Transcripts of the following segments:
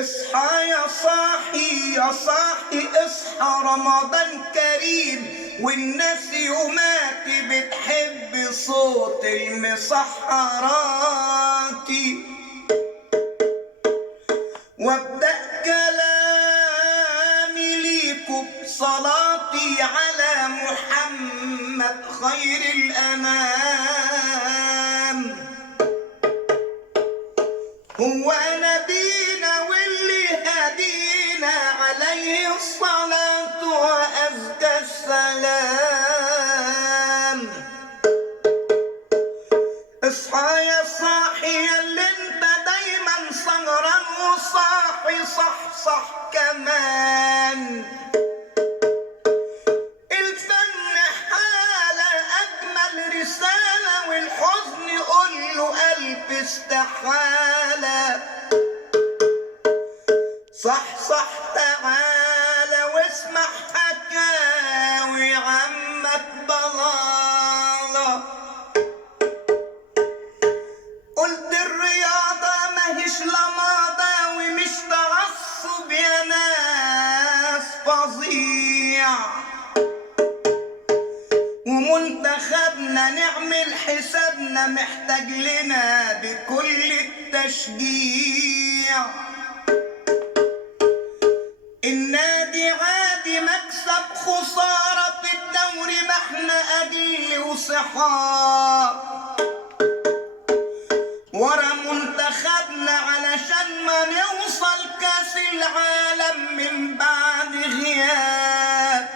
اصحى يا صاحي يا صاحي اصحى، رمضان كريم والناس يومات بتحب صوت المسحرات. وابدأ كلامي ليكم بصلاتي على محمد خير الأنام. هو نبينا واللي هدينا عليه الصلاة وأزكى السلام. اصحى يا صاحي اللي انت دايما سهران وصاحي، صح صح كمان. الفن حالة أجمل رسالة، والحزن قوله ألف استحالة. صح صح تعالى واسمع حكاوي عمك بلالة. قلت الرياضة ماهيش لماضة ومش تعصب يا ناس فظيع، ومنتخبنا نعمل حسابنا محتاج لنا بكل التشجيع. النادي عادي مكسب خسارة، في الدوري ما احنا أجل وصحاب، ورا منتخبنا علشان ما نوصل كاس العالم من بعد غياب.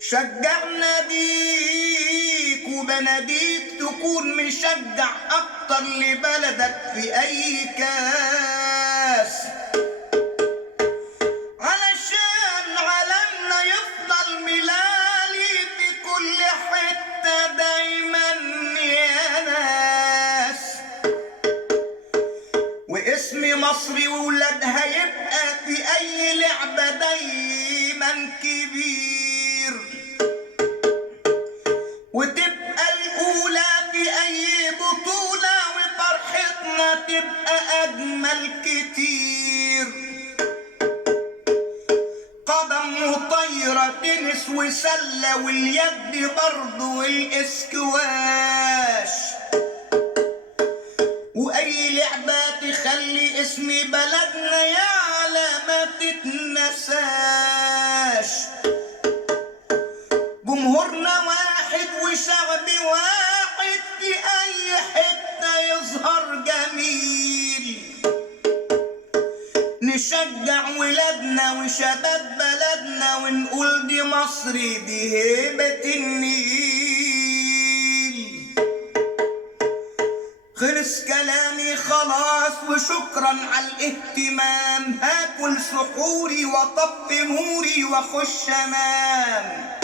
شجع ناديك وبناديك تكون مشجع اكتر لبلدك في اي كاس، علشان علمنا يفضل ملالي في كل حتة دايما يا ناس. واسم مصر وولادها يبقى في اي لعبة دايما كبير، وتبقى الأولى في أي بطولة، وفرحتنا تبقى أجمل كتير. قدم وطايرة تنس وسلة واليد برضه والإسكواش، وأي لعبة تخلي اسم بلدنا يعلى ما تتنساش. جمهورنا واحد وشعب واحد، في اي حتة يظهر جميل. نشجع ولادنا وشباب بلدنا ونقول دي مصر دي هيبة النيل. خلص كلامي خلاص وشكرا على الاهتمام، هاكل سحوري واطفي نوري واخش انام،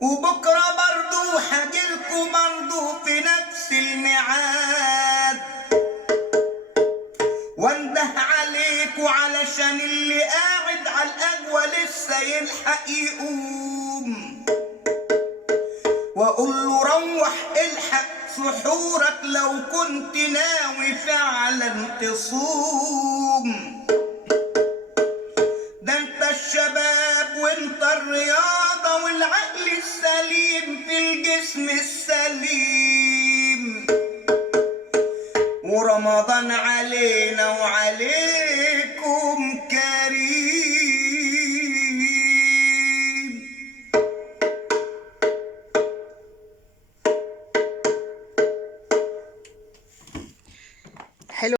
وبكرة برضو هجيلكوا برضو في نفس الميعاد، وانده عليكوا علشان اللي قاعد على القهوة لسه يلحق يقوم، واقول له روح الحق سحورك لو كنت ناوي فعلا تصوم. ده انت الشباب وانت الرياضة والعقل السليم في الجسم السليم، ورمضان علينا وعليك